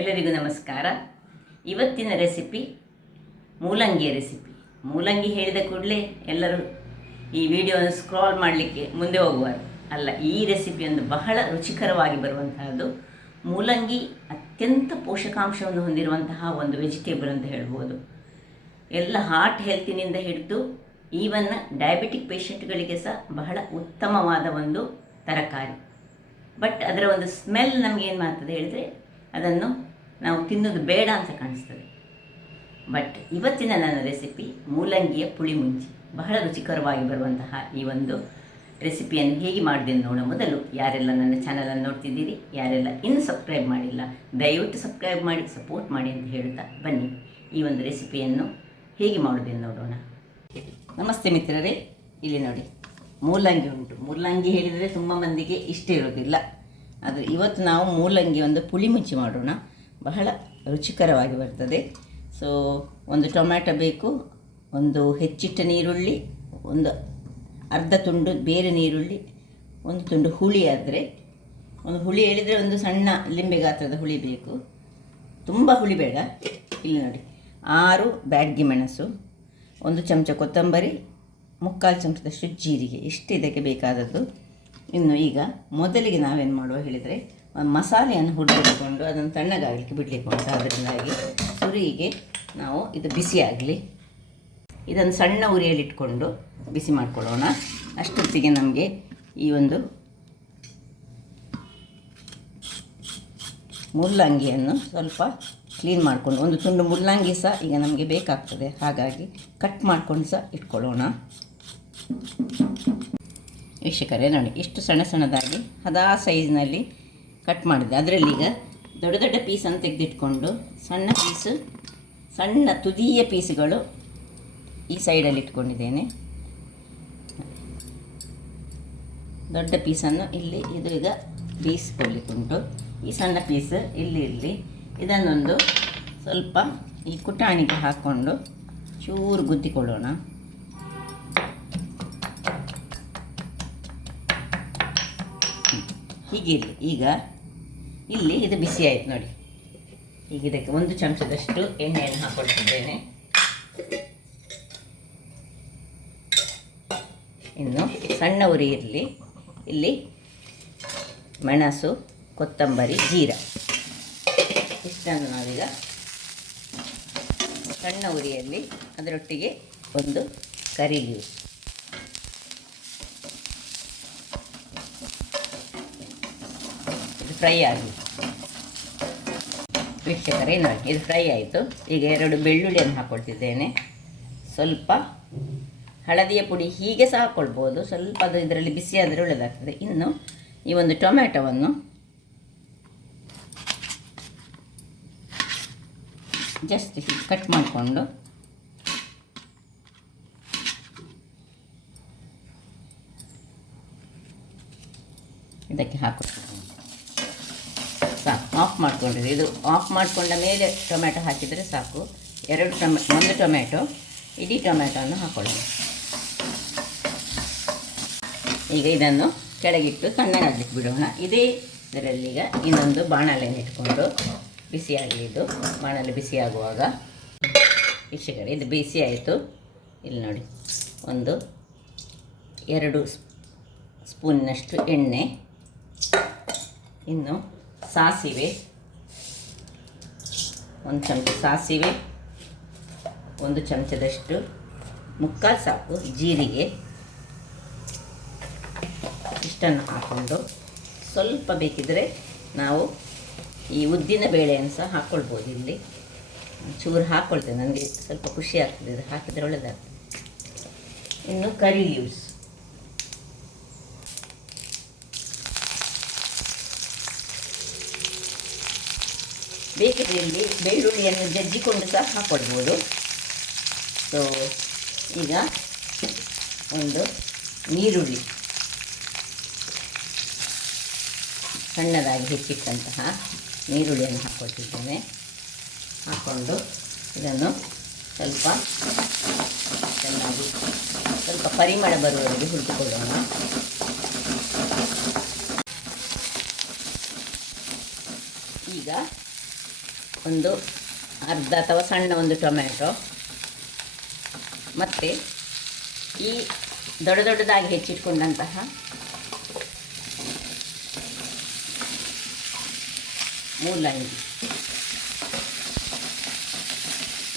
ಎಲ್ಲರಿಗೂ ನಮಸ್ಕಾರ. ಇವತ್ತಿನ ರೆಸಿಪಿ ಮೂಲಂಗಿಯ ರೆಸಿಪಿ. ಮೂಲಂಗಿ ಹೇಳಿದ ಕೂಡಲೇ ಎಲ್ಲರೂ ಈ ವಿಡಿಯೋವನ್ನು ಸ್ಕ್ರಾಲ್ ಮಾಡಲಿಕ್ಕೆ ಮುಂದೆ ಹೋಗುವರು. ಅಲ್ಲ, ಈ ರೆಸಿಪಿ ಒಂದು ಬಹಳ ರುಚಿಕರವಾಗಿ ಬರುವಂತಹದ್ದು. ಮೂಲಂಗಿ ಅತ್ಯಂತ ಪೋಷಕಾಂಶವನ್ನು ಹೊಂದಿರುವಂತಹ ಒಂದು ವೆಜಿಟೇಬಲ್ ಅಂತ ಹೇಳ್ಬೋದು. ಎಲ್ಲ ಹಾರ್ಟ್ ಹೆಲ್ತಿನಿಂದ ಹಿಡಿದು ಈವನ್ ಡಯಾಬಿಟಿಕ್ ಪೇಷಂಟ್ಗಳಿಗೆ ಸಹ ಬಹಳ ಉತ್ತಮವಾದ ಒಂದು ತರಕಾರಿ. ಬಟ್ ಅದರ ಒಂದು ಸ್ಮೆಲ್ ನಮಗೇನು ಮಾಡ್ತದೆ ಹೇಳಿದರೆ ಅದನ್ನು ನಾವು ತಿನ್ನೋದು ಬೇಡ ಅಂತ ಕಾಣಿಸ್ತದೆ. ಬಟ್ ಇವತ್ತಿನ ನನ್ನ ರೆಸಿಪಿ ಮೂಲಂಗಿಯ ಪುಳಿ ಮುಂಚಿ. ಬಹಳ ರುಚಿಕರವಾಗಿ ಬರುವಂತಹ ಈ ಒಂದು ರೆಸಿಪಿಯನ್ನು ಹೇಗೆ ಮಾಡಿದೆ ನೋಡೋ ಮೊದಲು ಯಾರೆಲ್ಲ ನನ್ನ ಚಾನಲನ್ನು ನೋಡ್ತಿದ್ದೀರಿ, ಯಾರೆಲ್ಲ ಇನ್ನೂ ಸಬ್ಸ್ಕ್ರೈಬ್ ಮಾಡಿಲ್ಲ, ದಯವಿಟ್ಟು ಸಬ್ಸ್ಕ್ರೈಬ್ ಮಾಡಿ ಸಪೋರ್ಟ್ ಮಾಡಿ ಅಂತ ಹೇಳ್ತಾ ಬನ್ನಿ ಈ ಒಂದು ರೆಸಿಪಿಯನ್ನು ಹೇಗೆ ಮಾಡೋದನ್ನು ನೋಡೋಣ. ನಮಸ್ತೆ ಮಿತ್ರರೇ, ಇಲ್ಲಿ ನೋಡಿ ಮೂಲಂಗಿ ಉಂಟು. ಮೂಲಂಗಿ ಹೇಳಿದರೆ ತುಂಬ ಮಂದಿಗೆ ಇಷ್ಟ ಇರೋದಿಲ್ಲ. ಆದರೆ ಇವತ್ತು ನಾವು ಮೂಲಂಗಿ ಒಂದು ಪುಳಿ ಮುಂಚಿ ಮಾಡೋಣ. ಬಹಳ ರುಚಿಕರವಾಗಿ ಬರ್ತದೆ. ಸೊ ಒಂದು ಟೊಮ್ಯಾಟೊ ಬೇಕು, ಒಂದು ಹೆಚ್ಚಿಟ್ಟ ನೀರುಳ್ಳಿ, ಒಂದು ಅರ್ಧ ತುಂಡು ಬೇರೆ ನೀರುಳ್ಳಿ, ಒಂದು ತುಂಡು ಹುಳಿ. ಆದರೆ ಒಂದು ಹುಳಿ ಹೇಳಿದರೆ ಒಂದು ಸಣ್ಣ ಲಿಂಬೆ ಗಾತ್ರದ ಹುಳಿ ಬೇಕು, ತುಂಬ ಹುಳಿ ಬೇಡ. ಇಲ್ಲಿ ನೋಡಿ 6 ಬ್ಯಾಡಗಿ ಮೆಣಸು, 1 ಚಮಚ ಕೊತ್ತಂಬರಿ, 3/4 ಚಮಚದಷ್ಟು ಜೀರಿಗೆ. ಇಷ್ಟು ಇದಕ್ಕೆ ಬೇಕಾದದ್ದು. ಇನ್ನು ಈಗ ಮೊದಲಿಗೆ ನಾವೇನು ಮಾಡುವ ಹೇಳಿದರೆ ಮಸಾಲೆಯನ್ನು ಹುರಿದುಕೊಂಡು ಅದನ್ನು ತಣ್ಣಗಾಗಲಿಕ್ಕೆ ಬಿಡಲಿಕ್ಕೆ ಉಂಟು. ಅದರಿಂದಾಗಿ ಸುರಿಗೆ ನಾವು ಇದು ಬಿಸಿ ಆಗಲಿ, ಇದನ್ನು ಸಣ್ಣ ಉರಿಯಲ್ಲಿಟ್ಕೊಂಡು ಬಿಸಿ ಮಾಡಿಕೊಳ್ಳೋಣ. ಅಷ್ಟೊತ್ತಿಗೆ ನಮಗೆ ಈ ಒಂದು ಮುಲ್ಲಂಗಿಯನ್ನು ಸ್ವಲ್ಪ ಕ್ಲೀನ್ ಮಾಡಿಕೊಂಡು, ಒಂದು ತುಂಡು ಮುಲ್ಲಂಗಿ ಸಹ ಈಗ ನಮಗೆ ಬೇಕಾಗ್ತದೆ, ಹಾಗಾಗಿ ಕಟ್ ಮಾಡ್ಕೊಂಡು ಸಹ ಇಟ್ಕೊಳ್ಳೋಣ. ವೀಕ್ಷಕರೇ ನೋಡಿ, ಇಷ್ಟು ಸಣ್ಣ ಸಣ್ಣದಾಗಿ ಹದಾ ಸೈಜ್ನಲ್ಲಿ ಕಟ್ ಮಾಡಿದೆ. ಅದರಲ್ಲಿ ಈಗ ದೊಡ್ಡ ದೊಡ್ಡ ಪೀಸನ್ನು ತೆಗೆದಿಟ್ಕೊಂಡು ಸಣ್ಣ ಪೀಸು, ಸಣ್ಣ ತುದಿಯ ಪೀಸುಗಳು ಈ ಸೈಡಲ್ಲಿ ಇಟ್ಕೊಂಡಿದ್ದೇನೆ. ದೊಡ್ಡ ಪೀಸನ್ನು ಇಲ್ಲಿ ಇದು ಈಗ ಬೇಯಿಸ್ಕೊಳ್ಳಿಕ್ಕುಂಟು. ಈ ಸಣ್ಣ ಪೀಸ್ ಇಲ್ಲಿ ಇದನ್ನೊಂದು ಸ್ವಲ್ಪ ಈ ಕುಟಾಣಿಗೆ ಹಾಕ್ಕೊಂಡು ಚೂರು ಗುದ್ದಿಕೊಳ್ಳೋಣ. ಹೀಗಿರಲಿ. ಈಗ ಇಲ್ಲಿ ಇದು ಬಿಸಿ ಆಯಿತು ನೋಡಿ. ಈಗ ಇದಕ್ಕೆ 1 ಚಮಚದಷ್ಟು ಎಣ್ಣೆಯನ್ನು ಹಾಕ್ಕೊಳ್ತಿದ್ದೇನೆ. ಇನ್ನು ಸಣ್ಣ ಉರಿ ಇರಲಿ. ಇಲ್ಲಿ ಮೆಣಸು, ಕೊತ್ತಂಬರಿ, ಜೀರ ಇಷ್ಟನ್ನು ನಾವೀಗ ಸಣ್ಣ ಉರಿಯಲ್ಲಿ, ಅದರೊಟ್ಟಿಗೆ ಒಂದು ಕರಿ ಲೀವ್ಸ್, ಇದು ಫ್ರೈ ಆಗಲಿ. ವೀಕ್ಷಕರೇ ನೋಡಿ, ಇದು ಫ್ರೈ ಆಯಿತು. ಈಗ 2 ಬೆಳ್ಳುಳ್ಳಿಯನ್ನು ಹಾಕ್ಕೊಳ್ತಿದ್ದೇನೆ. ಸ್ವಲ್ಪ ಹಳದಿಯ ಪುಡಿ ಹೀಗೆ ಸಹ ಹಾಕ್ಕೊಳ್ಬೋದು, ಸ್ವಲ್ಪ ಅದು ಇದರಲ್ಲಿ ಬಿಸಿ ಆದರೆ ಒಳ್ಳೆಯದಾಗ್ತದೆ. ಇನ್ನು ಈ ಒಂದು ಟೊಮ್ಯಾಟೊವನ್ನು ಜಸ್ಟ್ ಕಟ್ ಮಾಡಿಕೊಂಡು ಇದಕ್ಕೆ ಹಾಕ್ಕೊಳ್ತೀನಿ. ಸಾಕು, ಆಫ್ ಮಾಡಿಕೊಂಡಿದೆ. ಇದು ಆಫ್ ಮಾಡಿಕೊಂಡ ಮೇಲೆ ಟೊಮ್ಯಾಟೊ ಹಾಕಿದರೆ ಸಾಕು. 1 ಟೊಮ್ಯಾಟೊ, ಇಡೀ ಟೊಮ್ಯಾಟೊವನ್ನು ಹಾಕ್ಕೊಳ್ಳೋಣ. ಈಗ ಇದನ್ನು ಕೆಳಗಿಟ್ಟು ತಣ್ಣಗಾಗಲಿಕ್ಕೆ ಬಿಡೋಣ. ಇದೇ ಇದರಲ್ಲೀಗ ಇನ್ನೊಂದು ಬಾಣಲೆಯನ್ನು ಇಟ್ಕೊಂಡು ಬಿಸಿಯಾಗಲಿ. ಇದು ಬಾಣಲೆ ಬಿಸಿಯಾಗುವಾಗ ವೀಕ್ಷಕರೇ, ಇದು ಬಿಸಿ ಆಯಿತು. ಇಲ್ಲಿ ನೋಡಿ, 2 ಸ್ಪೂನಿನಷ್ಟು ಎಣ್ಣೆ, ಇನ್ನು ಸಾಸಿವೆ, 1 ಚಮಚ ಸಾಸಿವೆ, 1 ಚಮಚದಷ್ಟು, 3/4 ಸಾಕು ಜೀರಿಗೆ, ಇಷ್ಟನ್ನು ಹಾಕ್ಕೊಂಡು ಸ್ವಲ್ಪ ಬೇಕಿದ್ದರೆ ನಾವು ಈ ಉದ್ದಿನ ಬೇಳೆಯನ್ನು ಸಹ ಹಾಕ್ಕೊಳ್ಬೋದು. ಇಲ್ಲಿ ಚೂರು ಹಾಕ್ಕೊಳ್ತೇನೆ, ನನಗೆ ಸ್ವಲ್ಪ ಖುಷಿ ಆಗ್ತದೆ, ಇದು ಹಾಕಿದರೆ ಒಳ್ಳೆಯದಾಗ್ತದೆ. ಇನ್ನು ಕರಿ ಲೀವ್ಸ್, ಬೇಕಿದ್ರೆ ಇಲ್ಲಿ ಬೆಳ್ಳುಳ್ಳಿಯನ್ನು ಜಜ್ಜಿಕೊಂಡು ಸಹ ಹಾಕ್ಕೊಳ್ಬೋದು. ಸೊ ಈಗ ಒಂದು ನೀರುಳ್ಳಿ, ಸಣ್ಣದಾಗಿ ಹೆಚ್ಚಿಟ್ಟಂತಹ ನೀರುಳ್ಳಿಯನ್ನು ಹಾಕ್ಕೊಳ್ತಿದ್ದೇನೆ. ಹಾಕ್ಕೊಂಡು ಇದನ್ನು ಸ್ವಲ್ಪ ಚೆನ್ನಾಗಿ ಸ್ವಲ್ಪ ಪರಿಮಳ ಬರುವವರೆಗೆ ಹುರಿದುಕೊಳ್ಳೋಣ. ಈಗ ಒಂದು ಅರ್ಧ ಅಥವಾ ಸಣ್ಣ ಒಂದು ಟೊಮ್ಯಾಟೊ, ಮತ್ತು ಈ ದೊಡ್ಡದಾಗಿ ಹೆಚ್ಚಿಟ್ಕೊಂಡಂತಹ ಮೂಲಂಗಿ.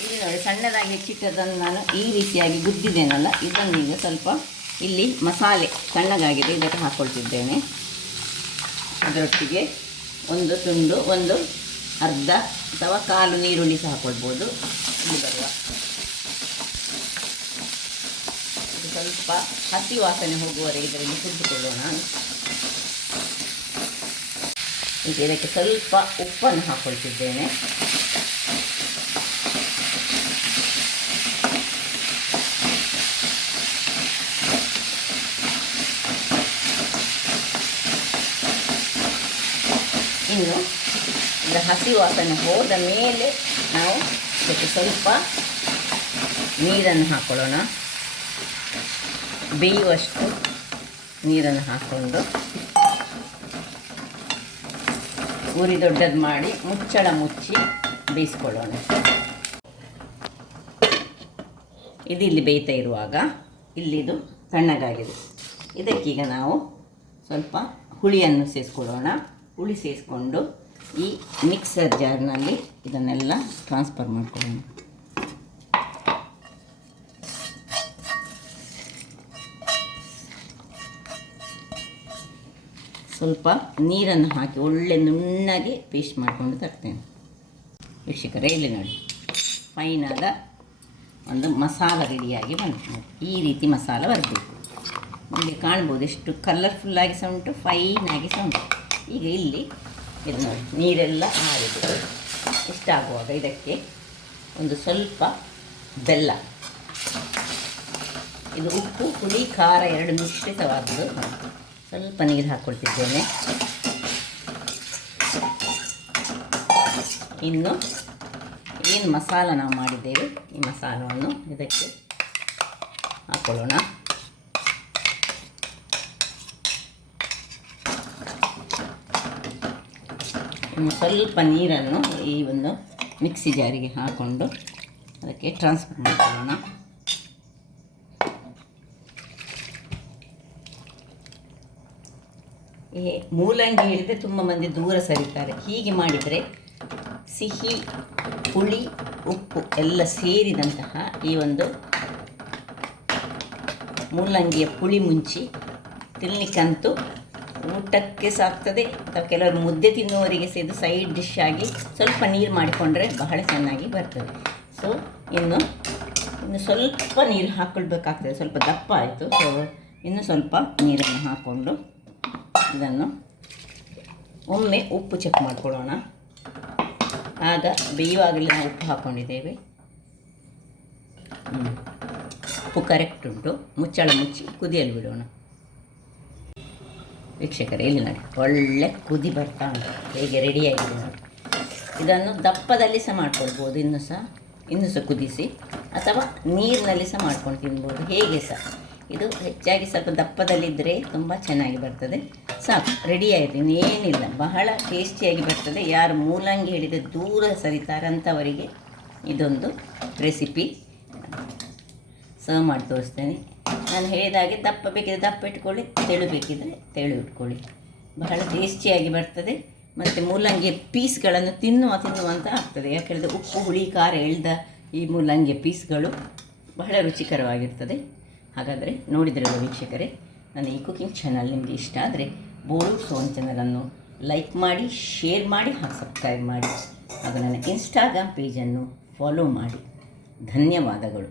ಇಲ್ಲಿ ನೋಡಿ, ಸಣ್ಣದಾಗಿ ಹೆಚ್ಚಿಟ್ಟದನ್ನು ನಾನು ಈ ರೀತಿಯಾಗಿ ಗುದ್ದಿದ್ದೇನಲ್ಲ, ಇದನ್ನು ಈಗ ಸ್ವಲ್ಪ ಇಲ್ಲಿ ಮಸಾಲೆ ಸಣ್ಣಗಾಗಿದೆ ಇದಕ್ಕೆ ಹಾಕ್ಕೊಳ್ತಿದ್ದೇನೆ. ಅದರೊಟ್ಟಿಗೆ ಒಂದು ತುಂಡು, ಒಂದು ಅರ್ಧ ಅಥವಾ ಕಾಲು ನೀರುಳ್ಳಿ ಸಹ ಹಾಕ್ಕೊಳ್ಬೋದು. ಇಲ್ಲಿ ಬರುವ ಇದು ಸ್ವಲ್ಪ ಹಸಿ ವಾಸನೆ ಹೋಗುವವರೆಗೆ ಇದರಲ್ಲಿ ಹುರಿದುಕೊಳ್ಳೋಣ. ಈಗ ಇದಕ್ಕೆ ಸ್ವಲ್ಪ ಉಪ್ಪನ್ನು ಹಾಕ್ಕೊಳ್ತಿದ್ದೇನೆ. ಇನ್ನು ಇದರ ಹಸಿ ವಾಸನೆ ಹೋದ ಮೇಲೆ ನಾವು ಇದಕ್ಕೆ ಸ್ವಲ್ಪ ನೀರನ್ನು ಹಾಕ್ಕೊಳ್ಳೋಣ. ಬೇಯುವಷ್ಟು ನೀರನ್ನು ಹಾಕ್ಕೊಂಡು ಉರಿ ದೊಡ್ಡದು ಮಾಡಿ ಮುಚ್ಚಳ ಮುಚ್ಚಿ ಬೇಯಿಸ್ಕೊಳ್ಳೋಣ. ಇದು ಇಲ್ಲಿ ಬೇಯ್ತಾ ಇರುವಾಗ ಇಲ್ಲಿದು ತಣ್ಣಗಾಗಿದೆ. ಇದಕ್ಕೀಗ ನಾವು ಸ್ವಲ್ಪ ಹುಳಿಯನ್ನು ಸೇರಿಸ್ಕೊಳ್ಳೋಣ. ಹುಳಿ ಸೇರಿಸ್ಕೊಂಡು ಈ ಮಿಕ್ಸರ್ ಜಾರ್ನಲ್ಲಿ ಇದನ್ನೆಲ್ಲ ಟ್ರಾನ್ಸ್ಫರ್ ಮಾಡ್ಕೊಳ್ಳೋಣ. ಸ್ವಲ್ಪ ನೀರನ್ನು ಹಾಕಿ ಒಳ್ಳೆ ನುಣ್ಣಗೆ ಪೇಸ್ಟ್ ಮಾಡಿಕೊಂಡು ತರ್ತೇನೆ. ವೀಕ್ಷಕರೇ, ಇಲ್ಲಿ ನೋಡಿ, ಫೈನಾದ ಒಂದು ಮಸಾಲ ರೆಡಿಯಾಗಿ ಬಂತು. ಈ ರೀತಿ ಮಸಾಲ ಬರಬೇಕು. ನಿಮಗೆ ಕಾಣ್ಬೋದು ಎಷ್ಟು ಕಲರ್ಫುಲ್ಲಾಗಿ ಸಹ ಉಂಟು, ಫೈನಾಗಿ ಸಹ ಉಂಟು. ಈಗ ಇಲ್ಲಿ ಇದು ನೋಡಿ, ನೀರೆಲ್ಲ ಆರಿದೆ. ಇಷ್ಟಾಗುವಾಗ ಇದಕ್ಕೆ ಒಂದು ಸ್ವಲ್ಪ ಬೆಲ್ಲ, ಇದು ಉಪ್ಪು, ಹುಳಿ, ಖಾರ ಎರಡು ಮಿಶ್ರಿತವಾದ್ದು. ಸ್ವಲ್ಪ ನೀರು ಹಾಕ್ಕೊಳ್ತಿದ್ದೇನೆ. ಇನ್ನು ಏನು ಮಸಾಲ ನಾವು ಮಾಡಿದ್ದೇವೆ ಈ ಮಸಾಲವನ್ನು ಇದಕ್ಕೆ ಹಾಕ್ಕೊಳ್ಳೋಣ. ಇನ್ನು ಸ್ವಲ್ಪ ನೀರನ್ನು ಈ ಒಂದು ಮಿಕ್ಸಿ ಜಾರಿಗೆ ಹಾಕ್ಕೊಂಡು ಅದಕ್ಕೆ ಟ್ರಾನ್ಸ್ಫರ್ ಮಾಡ್ಕೊಳ್ಳೋಣ. ಈ ಮೂಲಂಗಿ ಹೇಳಿದರೆ ತುಂಬ ಮಂದಿ ದೂರ ಸರಿತಾರೆ. ಹೀಗೆ ಮಾಡಿದರೆ ಸಿಹಿ, ಹುಳಿ, ಉಪ್ಪು ಎಲ್ಲ ಸೇರಿದಂತಹ ಈ ಒಂದು ಮೂಲಂಗಿಯ ಪುಳಿ ಮುಂಚಿ ತಿನ್ನಲಿಕ್ಕಂತೂ ಊಟಕ್ಕೆ ಸಾಕ್ತದೆ. ಅಥವಾ ಕೆಲವರು ಮುದ್ದೆ ತಿನ್ನುವವರಿಗೆ ಇದು ಸೈಡ್ ಡಿಶ್ ಆಗಿ ಸ್ವಲ್ಪ ನೀರು ಮಾಡಿಕೊಂಡ್ರೆ ಬಹಳ ಚೆನ್ನಾಗಿ ಬರ್ತದೆ. ಸೊ ಇನ್ನು ಸ್ವಲ್ಪ ನೀರು ಹಾಕ್ಕೊಳ್ಬೇಕಾಗ್ತದೆ. ಸ್ವಲ್ಪ ದಪ್ಪ ಆಯಿತು. ಸೊ ಇನ್ನು ಸ್ವಲ್ಪ ನೀರನ್ನು ಹಾಕ್ಕೊಂಡು ಇದನ್ನು ಒಮ್ಮೆ ಉಪ್ಪು ಚೆಕ್ ಮಾಡ್ಕೊಳ್ಳೋಣ. ಆಗ ಬೇಯುವಾಗಲೇ ನಾವು ಉಪ್ಪು ಹಾಕ್ಕೊಂಡಿದ್ದೇವೆ. ಉಪ್ಪು ಕರೆಕ್ಟ್ ಉಂಟು. ಮುಚ್ಚಳ ಮುಚ್ಚಿ ಕುದಿಯಲು ಬಿಡೋಣ. ವೀಕ್ಷಕರೇ, ಇಲ್ಲಿ ನೋಡಿ, ಒಳ್ಳೆ ಕುದಿ ಬರ್ತಾ ಉಂಟು. ಹೇಗೆ ರೆಡಿಯಾಗಿದೆ ನೋಡಿ. ಇದನ್ನು ದಪ್ಪದಲ್ಲಿ ಸಹ ಮಾಡ್ಕೊಳ್ಬೋದು. ಇನ್ನೂ ಸಹ ಕುದಿಸಿ, ಅಥವಾ ನೀರಿನಲ್ಲಿ ಸಹ ಮಾಡ್ಕೊಂಡು ತಿನ್ಬೋದು. ಹೇಗೆ ಸಹ ಇದು ಹೆಚ್ಚಾಗಿ ಸ್ವಲ್ಪ ದಪ್ಪದಲ್ಲಿದ್ದರೆ ತುಂಬ ಚೆನ್ನಾಗಿ ಬರ್ತದೆ. ಸಾಕು, ರೆಡಿ ಆಯಿತು. ಇನ್ನೇನಿಲ್ಲ, ಬಹಳ ಟೇಸ್ಟಿಯಾಗಿ ಬರ್ತದೆ. ಯಾರು ಮೂಲಂಗಿ ಹೇಳಿದರೆ ದೂರ ಸರಿತಾರೆ ಅಂಥವರಿಗೆ ಇದೊಂದು ರೆಸಿಪಿ ಸರ್ವ್ ಮಾಡಿ ತೋರಿಸ್ತೇನೆ. ನಾನು ಹೇಳಿದಾಗೆ ದಪ್ಪ ಬೇಕಿದ್ರೆ ದಪ್ಪ ಇಟ್ಕೊಳ್ಳಿ, ತೆಳು ಬೇಕಿದ್ದರೆ ತೆಳು ಇಟ್ಕೊಳ್ಳಿ. ಬಹಳ ಟೇಸ್ಟಿಯಾಗಿ ಬರ್ತದೆ. ಮತ್ತು ಮೂಲಂಗಿಯ ಪೀಸ್ಗಳನ್ನು ತಿನ್ನುವಂತ ಆಗ್ತದೆ. ಯಾಕೆಂದರೆ ಉಪ್ಪು, ಹುಳಿ, ಖಾರ ಎಳ್ದ ಈ ಮೂಲಂಗಿಯ ಪೀಸ್ಗಳು ಬಹಳ ರುಚಿಕರವಾಗಿರ್ತದೆ. ಹಾಗಾದರೆ ನೋಡಿದ್ರಲ್ಲ ವೀಕ್ಷಕರೇ, ನನ್ನ ಈ ಕುಕಿಂಗ್ ಚಾನಲ್ ನಿಮಗೆ ಇಷ್ಟ ಆದರೆ ಬೋಲ್ಡ್ ಸೋನ್ ಚಾನಲನ್ನು ಲೈಕ್ ಮಾಡಿ, ಶೇರ್ ಮಾಡಿ, ಹಾಗೂ ಸಬ್ಸ್ಕ್ರೈಬ್ ಮಾಡಿ. ಹಾಗೂ ನನ್ನ ಇನ್ಸ್ಟಾಗ್ರಾಮ್ ಪೇಜನ್ನು ಫಾಲೋ ಮಾಡಿ. ಧನ್ಯವಾದಗಳು.